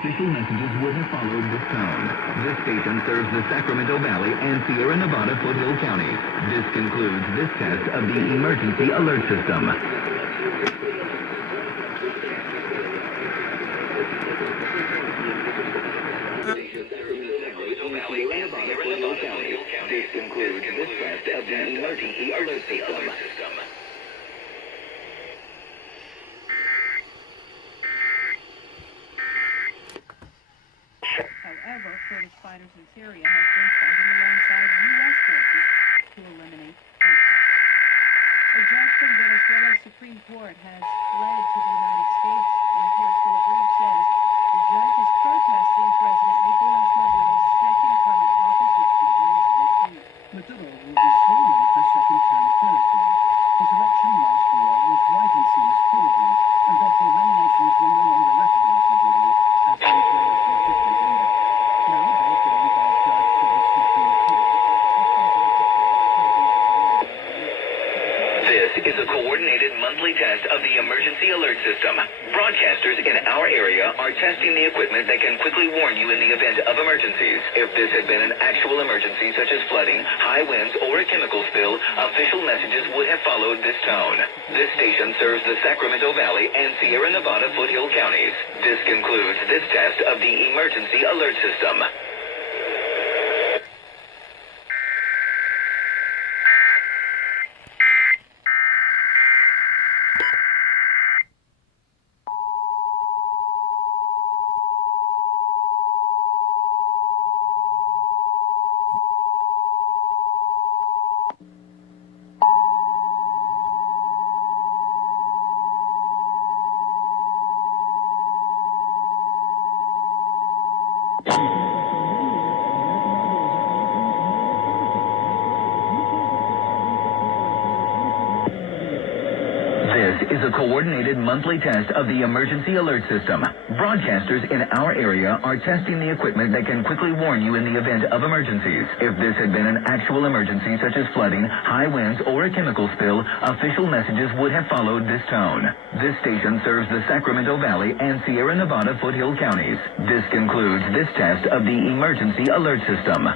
official messages would have followed this tone. This station serves the Sacramento Valley and Sierra Nevada foothill counties. This concludes this test of the emergency alert system. This concludes this test of the emergency alert system. However, Kurdish fighters in Syria have been fighting alongside U.S. forces to eliminate ISIS. A judge from Venezuela's Supreme Court has fled to the United States, and here's Philip Reeves says the judge is protesting President Nicolas Maduro's second term in office, which begins this week. Maduro will be sworn in for a second term Thursday. His election last year was widely seen as fraudulent, and therefore many nations will no longer recognize Maduro as Venezuela's legitimate leader. Now they're joined by a judge from the Supreme Court. This is a coordinated monthly test of the emergency alert system. Broadcasters in our area are testing the equipment that can quickly warn you in the event of emergencies. If this had been an actual emergency such as flooding, high winds, or a chemical spill, official messages would have followed this tone. This station serves the Sacramento Valley and Sierra Nevada foothill counties. This concludes this test of the emergency alert system. This is a coordinated monthly test of the emergency alert system. Broadcasters in our area are testing the equipment that can quickly warn you in the event of emergencies. If this had been an actual emergency such as flooding, high winds, or a chemical spill, official messages would have followed this tone. This station serves the Sacramento Valley and Sierra Nevada foothill counties. This concludes this test of the emergency alert system.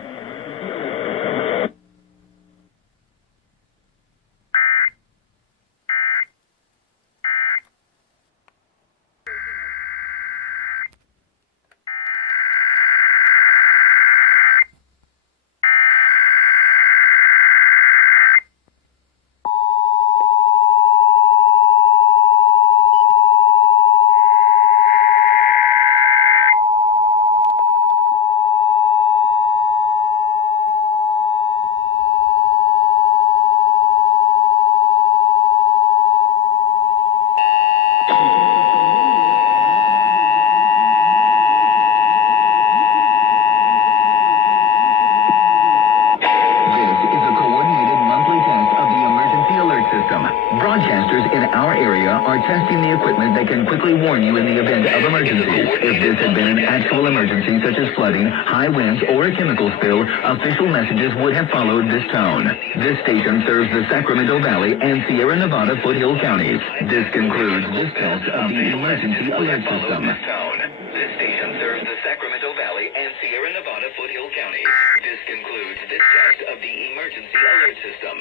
Broadcasters in our area are testing the equipment that can quickly warn you in the event of emergencies. If this had been an actual emergency such as flooding, high winds, or a chemical spill, official messages would have followed this tone. This station serves the Sacramento Valley and Sierra Nevada foothill counties. This concludes this test of the emergency alert system. This station serves the Sacramento Valley and Sierra Nevada foothill counties. This concludes this test of the emergency alert system.